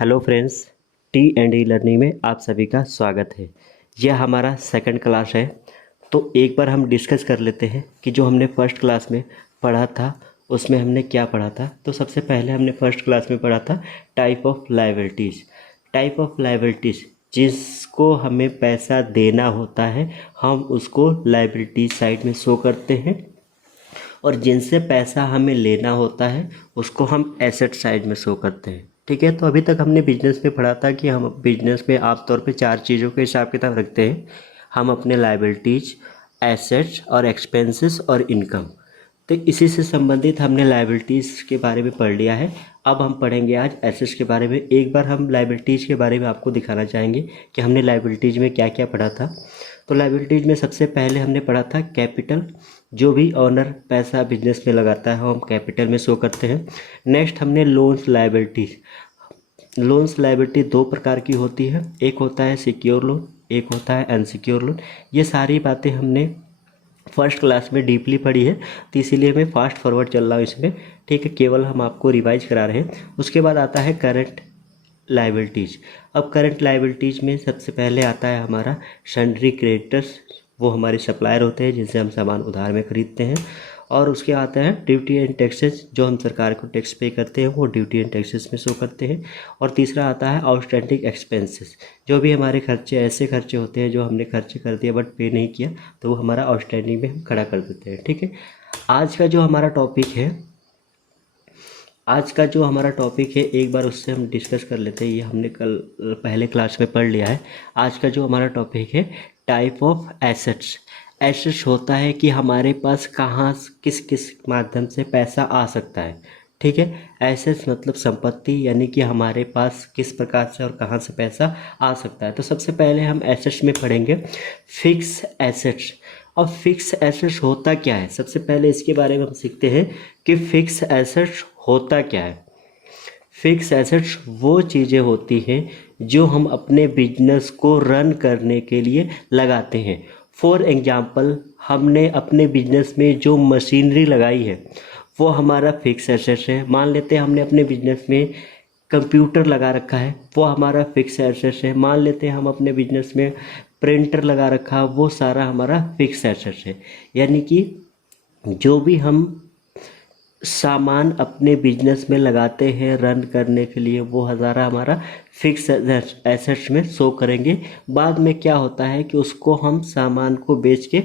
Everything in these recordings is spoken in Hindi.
Hello friends, T and e learning में आप सभी का स्वागत है। यह हमारा सेकंड क्लास है। तो एक बार हम डिस्कस कर लेते हैं कि जो हमने फर्स्ट क्लास में पढ़ा था उसमें हमने क्या पढ़ा था। तो सबसे पहले हमने फर्स्ट क्लास में पढ़ा था type of liabilities. Type of liabilities, जिसको हमें पैसा देना होता है हम उसको लायबिलिटीज साइड में शो करते हैं, और जिनसे पैसा हमें लेना होता है उसको हम एसेट साइड में शो करते हैं। ठीक है, तो अभी तक हमने बिजनेस में पढ़ा था कि हम बिजनेस में आमतौर पे चार चीज़ों के हिसाब किताब रखते हैं। हम अपने लायबिलिटीज, एसेट्स और एक्सपेंसेस और इनकम। तो इसी से संबंधित हमने लायबिलिटीज़ के बारे में पढ़ लिया है। अब हम पढ़ेंगे आज एसेट्स के बारे में। एक बार हम लायबिलिटीज़ के बारे में आपको दिखाना चाहेंगे कि हमने लायबिलिटीज़ में क्या क्या पढ़ा था। तो लायबिलिटीज़ में सबसे पहले हमने पढ़ा था कैपिटल। जो भी ऑनर पैसा बिजनेस में लगाता है हम कैपिटल में शो करते हैं। नेक्स्ट हमने लोन्स लायबिलिटीज। लोन्स लायबिलिटी दो प्रकार की होती है, एक होता है सिक्योर लोन, एक होता है अनसिक्योर लोन। ये सारी बातें हमने फर्स्ट क्लास में डीपली पढ़ी है, तो इसीलिए मैं फास्ट फॉरवर्ड चल रहा हूँ इसमें। ठीक है, केवल हम आपको रिवाइज करा रहे हैं। उसके बाद आता है करंट लायबिलिटीज़। अब करंट लायबिलिटीज़ में सबसे पहले आता है हमारा सन्ड्री क्रेडिटर्स। वो हमारे सप्लायर होते हैं जिनसे हम सामान उधार में खरीदते हैं। और उसके आता है ड्यूटी एंड टैक्सेस, जो हम सरकार को टैक्स पे करते हैं वो ड्यूटी एंड टैक्सेस में शो करते हैं। और तीसरा आता है आउटस्टैंडिंग एक्सपेंसेस। जो भी हमारे खर्चे, ऐसे खर्चे होते हैं जो हमने खर्चे कर दिया बट पे नहीं किया, तो वो हमारा आउटस्टैंडिंग में हम खड़ा कर देते हैं। ठीक है, आज का जो हमारा टॉपिक है, एक बार उससे हम डिस्कस कर लेते हैं। ये हमने कल पहले क्लास में पढ़ लिया है। आज का जो हमारा टॉपिक है टाइप ऑफ एसेट्स। एसेट्स होता है कि हमारे पास कहाँ किस किस माध्यम से पैसा आ सकता है। ठीक है, एसेट्स मतलब संपत्ति, यानी कि हमारे पास किस प्रकार से और कहाँ से पैसा आ सकता है। तो सबसे पहले हम एसेट्स में पढ़ेंगे फिक्स एसेट्स। अब फिक्स एसेट्स होता क्या है, सबसे पहले इसके बारे में हम सीखते हैं कि फिक्स एसेट्स होता क्या है। फिक्स एसेट्स वो चीज़ें होती हैं जो हम अपने बिजनेस को रन करने के लिए लगाते हैं। फॉर एग्जांपल, हमने अपने बिजनेस में जो मशीनरी लगाई है वो हमारा फिक्स एसेट्स है। मान लेते हैं हमने अपने बिजनेस में कंप्यूटर लगा रखा है, वो हमारा फिक्स एसेट्स है। मान लेते हैं हम अपने बिजनेस में प्रिंटर लगा रखा है, वो सारा हमारा फिक्स एसेट्स है। यानी कि जो भी हम सामान अपने बिजनेस में लगाते हैं रन करने के लिए, वो हज़ारा हमारा फिक्स एसेट्स में शो करेंगे। बाद में क्या होता है कि उसको हम सामान को बेच के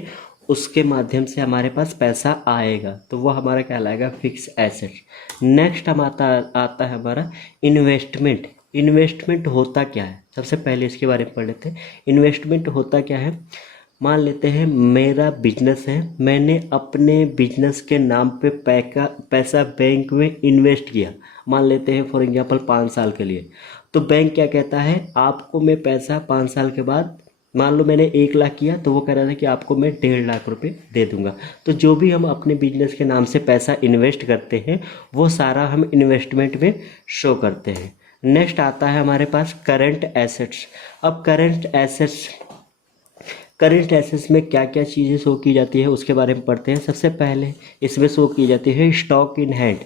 उसके माध्यम से हमारे पास पैसा आएगा, तो वो हमारा क्या लाएगा, फिक्स एसेट्स। नेक्स्ट हम आता है हमारा इन्वेस्टमेंट। इन्वेस्टमेंट होता क्या है, सबसे पहले इसके बारे में पढ़ लेते हैं। इन्वेस्टमेंट होता क्या है, मान लेते हैं मेरा बिजनेस है, मैंने अपने बिजनेस के नाम पे पैसा बैंक में इन्वेस्ट किया। मान लेते हैं फॉर एग्जांपल 5 साल के लिए। तो बैंक क्या कहता है, आपको मैं पैसा 5 साल के बाद, मान लो मैंने 1 लाख किया तो वो कह रहा था कि आपको मैं 1.5 लाख रुपए दे दूंगा। तो जो भी हम अपने बिजनेस के नाम से पैसा इन्वेस्ट करते हैं वो सारा हम इन्वेस्टमेंट में शो करते हैं। नेक्स्ट आता है हमारे पास करंट एसेट्स। अब करंट एसेट्स में क्या क्या चीज़ें शो की जाती है उसके बारे में पढ़ते हैं। सबसे पहले इसमें शो की जाती है स्टॉक इन हैंड।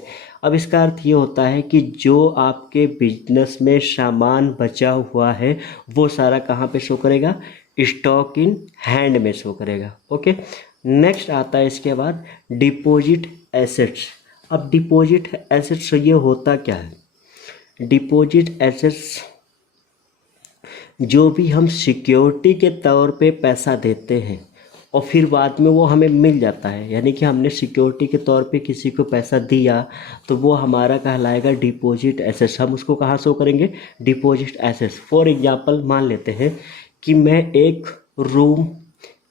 अब इसका अर्थ ये होता है कि जो आपके बिजनेस में सामान बचा हुआ है वो सारा कहाँ पे शो करेगा, स्टॉक इन हैंड में शो करेगा। ओके, नेक्स्ट आता है इसके बाद डिपॉजिट एसेट्स। अब डिपॉजिट एसेट्स ये होता क्या है, डिपॉजिट एसेट्स जो भी हम सिक्योरिटी के तौर पे पैसा देते हैं और फिर बाद में वो हमें मिल जाता है, यानी कि हमने सिक्योरिटी के तौर पे किसी को पैसा दिया तो वो हमारा कहलाएगा डिपॉजिट एसेट्स। हम उसको कहाँ शो करेंगे, डिपॉजिट एसेट्स। फॉर एग्जांपल मान लेते हैं कि मैं एक रूम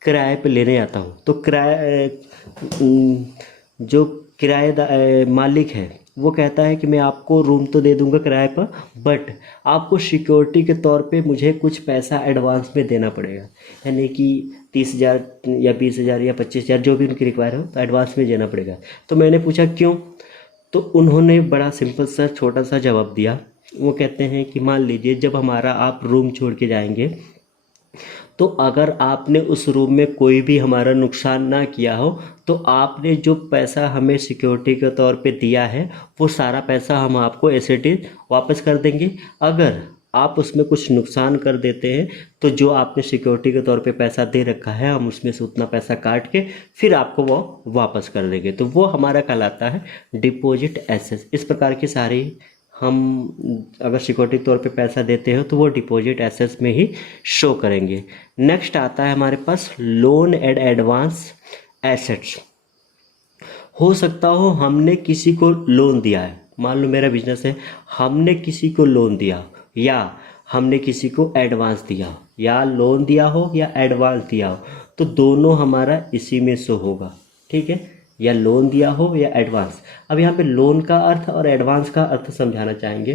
किराए पे लेने आता हूँ, तो जो किराएदार मालिक है वो कहता है कि मैं आपको रूम तो दे दूंगा किराए पर, बट आपको सिक्योरिटी के तौर पे मुझे कुछ पैसा एडवांस में देना पड़ेगा। यानी कि 30,000 या 20,000 या 25,000 जो भी उनकी रिक्वायर हो, तो एडवांस में देना पड़ेगा। तो मैंने पूछा क्यों, तो उन्होंने बड़ा सिंपल सा छोटा सा जवाब दिया। वो कहते हैं कि मान लीजिए जब हमारा आप रूम छोड़ के जाएंगे तो अगर आपने उस रूम में कोई भी हमारा नुकसान ना किया हो तो आपने जो पैसा हमें सिक्योरिटी के तौर पे दिया है वो सारा पैसा हम आपको एज इट इज वापस कर देंगे। अगर आप उसमें कुछ नुकसान कर देते हैं तो जो आपने सिक्योरिटी के तौर पे पैसा दे रखा है हम उसमें से उतना पैसा काट के फिर आपको वो वापस कर देंगे। तो वो हमारा कहलाता है डिपॉजिट एसेट। इस प्रकार की सारी हम अगर सिक्योरिटी के तौर पे पैसा देते हो तो वो डिपॉजिट एसेट्स में ही शो करेंगे। नेक्स्ट आता है हमारे पास लोन एंड एडवांस एसेट्स। हो सकता हो हमने किसी को लोन दिया है, मान लो मेरा बिजनेस है, हमने किसी को लोन दिया या हमने किसी को एडवांस दिया, या लोन दिया हो या एडवांस दिया हो, तो दोनों हमारा इसी में शो होगा। ठीक है, या लोन दिया हो या एडवांस। अब यहाँ पे लोन का अर्थ और एडवांस का अर्थ समझाना चाहेंगे।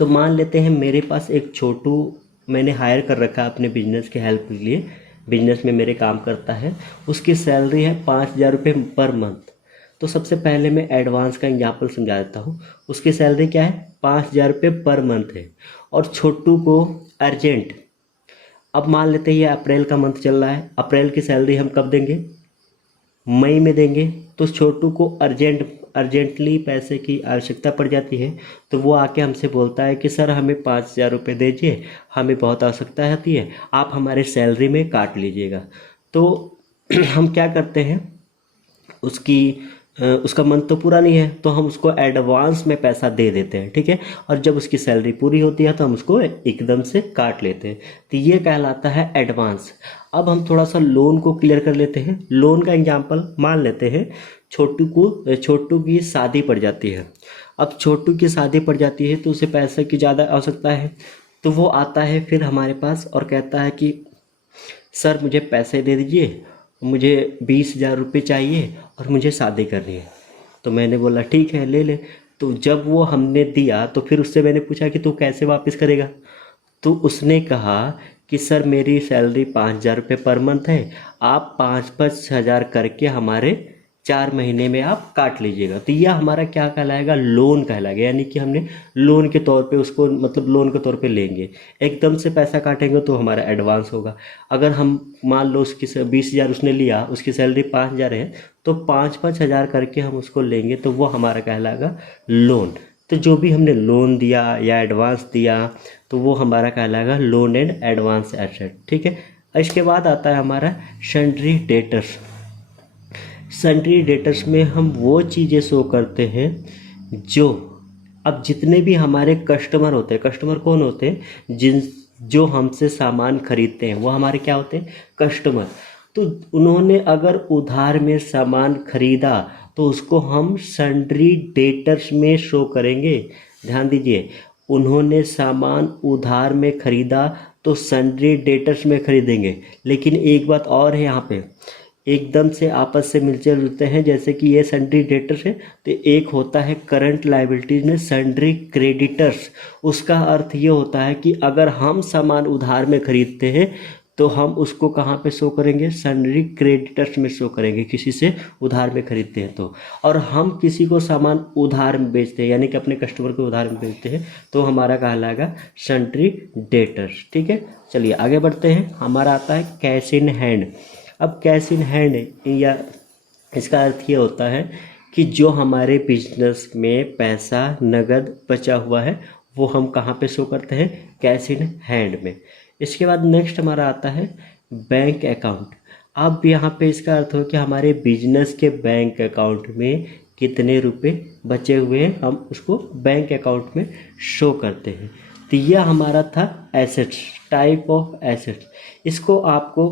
तो मान लेते हैं मेरे पास एक छोटू मैंने हायर कर रखा है अपने बिजनेस के हेल्प के लिए, बिजनेस में मेरे काम करता है, उसकी सैलरी है 5,000 रुपये पर मंथ। तो सबसे पहले मैं एडवांस का एग्जाम्पल समझा देता हूँ। उसकी सैलरी क्या है, 5,000 रुपये पर मंथ है, और छोटू को अर्जेंट, अब मान लेते हैं ये अप्रैल का मंथ चल रहा है, अप्रैल की सैलरी हम कब देंगे, मई में देंगे। तो छोटू को अर्जेंटली पैसे की आवश्यकता पड़ जाती है, तो वो आके हमसे बोलता है कि सर हमें 5,000 रुपये दीजिए, हमें बहुत आवश्यकता होती है, आप हमारे सैलरी में काट लीजिएगा। तो हम क्या करते हैं, उसका मंथ तो पूरा नहीं है तो हम उसको एडवांस में पैसा दे देते हैं। ठीक है, और जब उसकी सैलरी पूरी होती है तो हम उसको एकदम से काट लेते हैं। तो ये कहलाता है एडवांस। अब हम थोड़ा सा लोन को क्लियर कर लेते हैं। लोन का एग्जांपल मान लेते हैं, छोटू की शादी पड़ जाती है। अब छोटू की शादी पड़ जाती है तो उसे पैसे की ज़्यादा आवश्यकता है, तो वो आता है फिर हमारे पास और कहता है कि सर मुझे पैसे दे दीजिए, मुझे 20,000 रुपये चाहिए और मुझे शादी करनी है। तो मैंने बोला ठीक है ले ले। तो जब वो हमने दिया तो फिर उससे मैंने पूछा कि तू कैसे वापस करेगा। तो उसने कहा कि सर मेरी सैलरी 5,000 रुपये पर मंथ है, आप 5-5 हज़ार करके हमारे 4 महीने में आप काट लीजिएगा। तो यह हमारा क्या कहलाएगा, लोन कहलाएगा। यानी कि हमने लोन के तौर पे उसको, मतलब लोन के तौर पे लेंगे, एकदम से पैसा काटेंगे तो हमारा एडवांस होगा। अगर हम मान लो उसकी 20,000 उसने लिया, उसकी सैलरी 5,000 है, तो 5-5 हज़ार करके हम उसको लेंगे तो वो हमारा कहलाएगा लोन। तो जो भी हमने लोन दिया या एडवांस दिया तो वो हमारा कहलाएगा लोन एंड एडवांस एसेट। ठीक है, इसके बाद आता है हमारा सन्ड्री डेटर्स। सन्ड्री डेटर्स में हम वो चीज़ें शो करते हैं जो, अब जितने भी हमारे कस्टमर होते हैं, कस्टमर कौन होते हैं, जो हमसे सामान खरीदते हैं वो हमारे क्या होते हैं, कस्टमर। तो उन्होंने अगर उधार में सामान खरीदा तो उसको हम सन्ड्री डेटर्स में शो करेंगे। ध्यान दीजिए, उन्होंने सामान उधार में खरीदा तो सन्ड्री डेटर्स में खरीदेंगे। लेकिन एक बात और है, यहाँ पे एकदम से आपस से मिलते जुलते हैं। जैसे कि ये सन्ड्री डेटर्स है तो एक होता है करंट लायबिलिटीज में सन्ड्री क्रेडिटर्स। उसका अर्थ ये होता है कि अगर हम सामान उधार में खरीदते हैं तो हम उसको कहाँ पे शो करेंगे, सन्ड्री क्रेडिटर्स में शो करेंगे, किसी से उधार में खरीदते हैं तो। और हम किसी को सामान उधार में बेचते हैं, यानी कि अपने कस्टमर को उधार में बेचते हैं, तो हमारा कहलाएगा सन्ड्री डेटर्स। ठीक है, चलिए आगे बढ़ते हैं। हमारा आता है कैश इन हैंड। अब कैश इन हैंड या इसका अर्थ ये होता है कि जो हमारे बिजनेस में पैसा नगद बचा हुआ है वो हम कहाँ पे शो करते हैं, कैश इन हैंड में। इसके बाद नेक्स्ट हमारा आता है बैंक अकाउंट। अब यहाँ पे इसका अर्थ हो कि हमारे बिजनेस के बैंक अकाउंट में कितने रुपए बचे हुए हैं, हम उसको बैंक अकाउंट में शो करते हैं। तो यह हमारा था एसेट्स, टाइप ऑफ एसेट्स। इसको आपको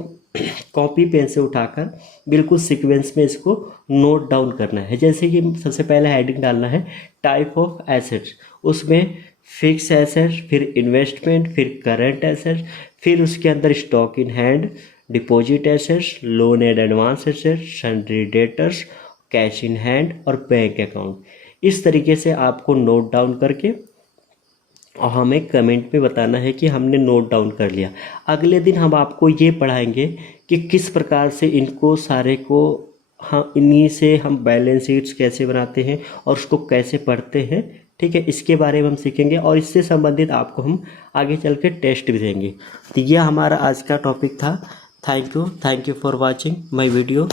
कॉपी पेन से उठाकर बिल्कुल सीक्वेंस में इसको नोट डाउन करना है। जैसे कि सबसे पहले हेडिंग डालना है टाइप ऑफ एसेट्स, उसमें फिक्स एसेट्स, फिर इन्वेस्टमेंट, फिर करंट एसेट्स, फिर उसके अंदर stock in hand, deposit assets, loan and advance assets, sundry debtors, cash in hand और बैंक अकाउंट। इस तरीके से आपको नोट डाउन करके और हमें कमेंट में बताना है कि हमने नोट डाउन कर लिया। अगले दिन हम आपको ये पढ़ाएंगे कि किस प्रकार से इनको सारे को हाँ, इन्हीं से हम बैलेंस शीट्स कैसे बनाते हैं और उसको कैसे पढ़ते हैं, ठीक है, इसके बारे में हम सीखेंगे और इससे संबंधित आपको हम आगे चल के टेस्ट भी देंगे। तो यह हमारा आज का टॉपिक था। Thank you for watching my video.